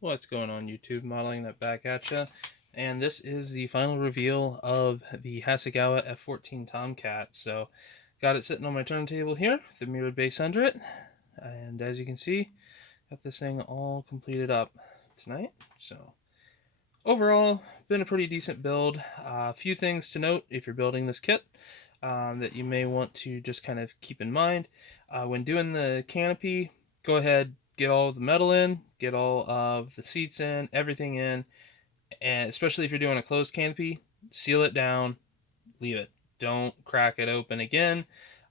What's going on YouTube? Modeling that back at ya. And this is the final reveal of the Hasegawa F-14 Tomcat. So got it sitting on my turntable here, the mirrored base under it. And as you can see, got this thing all completed up tonight. So overall, been a pretty decent build. A few things to note if you're building this kit that you may want to just kind of keep in mind. When doing the canopy, go ahead, get all the metal in, get all of the seats in, everything in, and especially if you're doing a closed canopy, seal it down, leave it. Don't crack it open again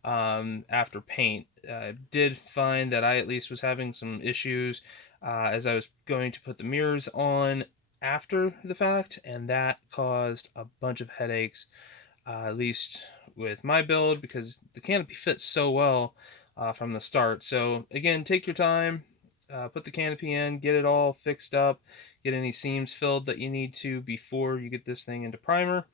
after paint. I did find that I at least was having some issues as I was going to put the mirrors on after the fact, and that caused a bunch of headaches, at least with my build, because the canopy fits so well from the start. So again, take your time, put the canopy in, get it all fixed up, get any seams filled that you need to before you get this thing into primer,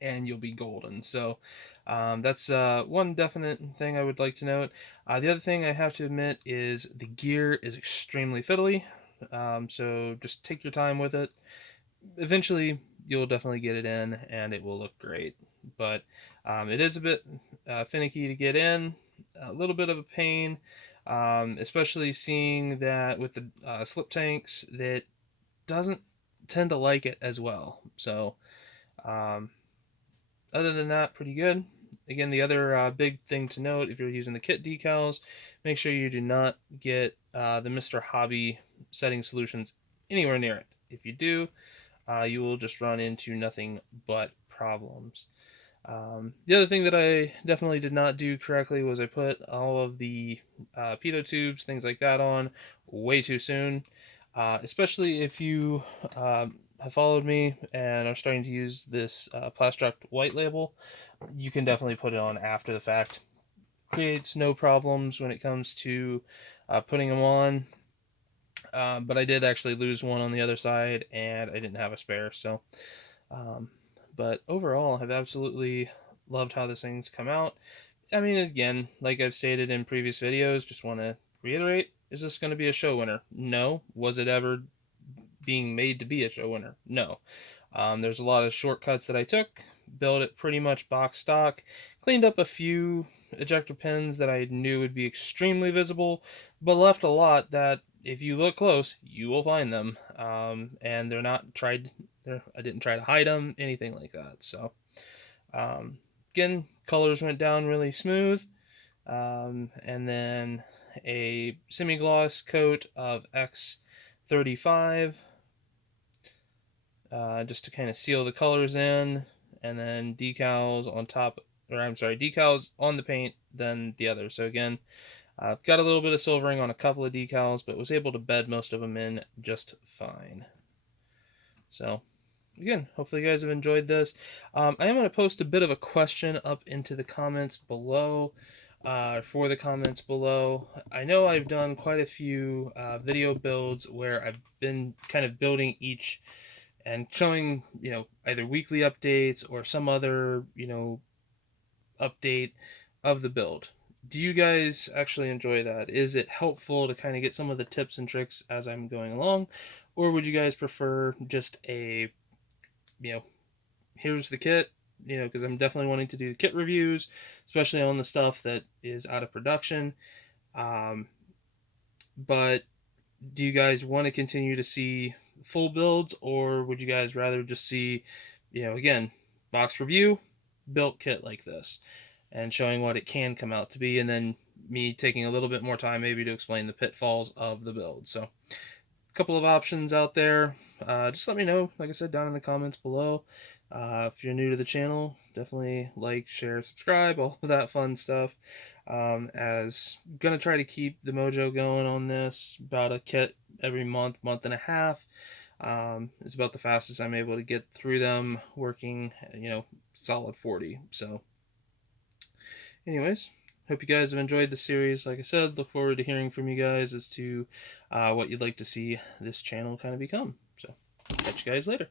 and you'll be golden. So that's one definite thing I would like to note. The other thing I have to admit is the gear is extremely fiddly, so just take your time with it. Eventually you'll definitely get it in and it will look great, but it is a bit finicky to get in, a little bit of a pain, especially seeing that with the slip tanks that doesn't tend to like it as well. So um, other than that, pretty good. Again, the other big thing to note if you're using the kit decals, make sure you do not get the Mr. Hobby setting solutions anywhere near it. If you do, you will just run into nothing but problems. The other thing that I definitely did not do correctly was I put all of the pitot tubes, things like that, on way too soon. Especially if you have followed me and are starting to use this Plastruct white label, you can definitely put it on after the fact. Creates no problems when it comes to putting them on. But I did actually lose one on the other side, and I didn't have a spare. So, um, but overall, I've absolutely loved how this thing's come out. I mean, again, like I've stated in previous videos, just want to reiterate: is this going to be a show winner? No. Was it ever being made to be a show winner? No. There's a lot of shortcuts that I took, built it pretty much box stock, cleaned up a few ejector pins that I knew would be extremely visible, but left a lot that if you look close, you will find them. And they're not tried, I didn't try to hide them, anything like that. So, um, again, colors went down really smooth. And then a semi-gloss coat of X35 just to kind of seal the colors in, and then decals on top, or I'm sorry, decals on the paint, then the other. So again, I've got a little bit of silvering on a couple of decals, but was able to bed most of them in just fine. So again, hopefully you guys have enjoyed this. I am going to post a bit of a question up into the comments below. For the comments below, I know I've done quite a few video builds where I've been kind of building each and showing, either weekly updates or some other, update of the build. Do you guys actually enjoy that? Is it helpful to kind of get some of the tips and tricks as I'm going along? Or would you guys prefer just a, you know, here's the kit, because I'm definitely wanting to do the kit reviews, especially on the stuff that is out of production. Um, but do you guys want to continue to see full builds, or would you guys rather just see, again, box review, built kit like this, and showing what it can come out to be, and then me taking a little bit more time maybe to explain the pitfalls of the build? So, a couple of options out there. Just let me know, like I said, down in the comments below. If you're new to the channel, definitely like, share, subscribe, all of that fun stuff. As I'm gonna try to keep the mojo going on this, about a kit every month, month and a half. It's about the fastest I'm able to get through them, working, solid 40. So, anyways, hope you guys have enjoyed the series. Like I said, look forward to hearing from you guys as to what you'd like to see this channel kind of become. So, catch you guys later.